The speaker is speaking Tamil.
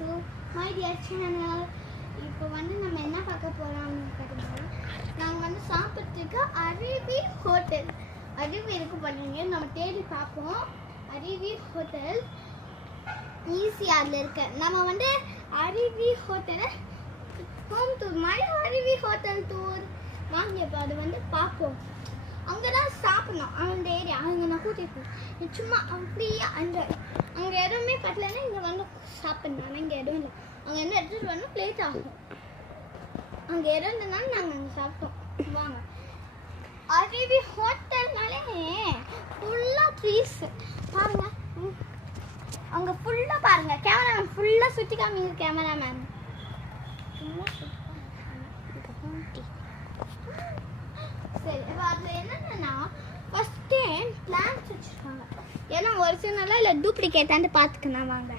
To my dear channel. இப்போ வந்து நம்ம என்ன பார்க்க போகிறோம்னு பார்த்தீங்கன்னா, நாங்கள் வந்து சாப்பிட்றதுக்கு அருவி ஹோட்டல் இருக்கு பண்ணுங்க. நம்ம தேடி பார்ப்போம். அருவி ஹோட்டல் ஈஸியாக இருக்கு. நம்ம வந்து அருவி ஹோட்டலை ஹோம் டூர் மாதிரி அருவி ஹோட்டல் டூர் வாங்க. இப்போ அது வந்து பார்ப்போம். அங்கே தான் சாப்பிடணும். அந்த ஏரியா அங்கே நான் கூட்டிட்டு சும்மா ஃப்ரீயாக அங்கே எதுவுமே கட்டலைன்னா இங்கே வந்து சாப்பிடணும். ஆனால் இங்கே எதுவும் இல்லை. அங்கே என்ன எடுத்துகிட்டு வரணும், லேட் ஆகும். அங்கே இடம் இருந்ததுனால நாங்கள் அங்கே சாப்பிட்டோம். வாங்க. அருவி ஹோட்டல்னாலே ஃபுல்லாக ட்ரீஸ் பாருங்க. அங்கே ஃபுல்லாக பாருங்க. கேமராமேன் ஃபுல்லாக சுற்றி காமிங்க. கேமராமேன் சரி. இப்போ அதில் என்னென்னா ஃபஸ்ட்டு பிளான்ஸ் வச்சுருக்காங்க. ஏன்னா ஒரிஜினலாக இல்லை டூப்ளிகேட்டான்னு பார்த்துக்கணும். வாங்க.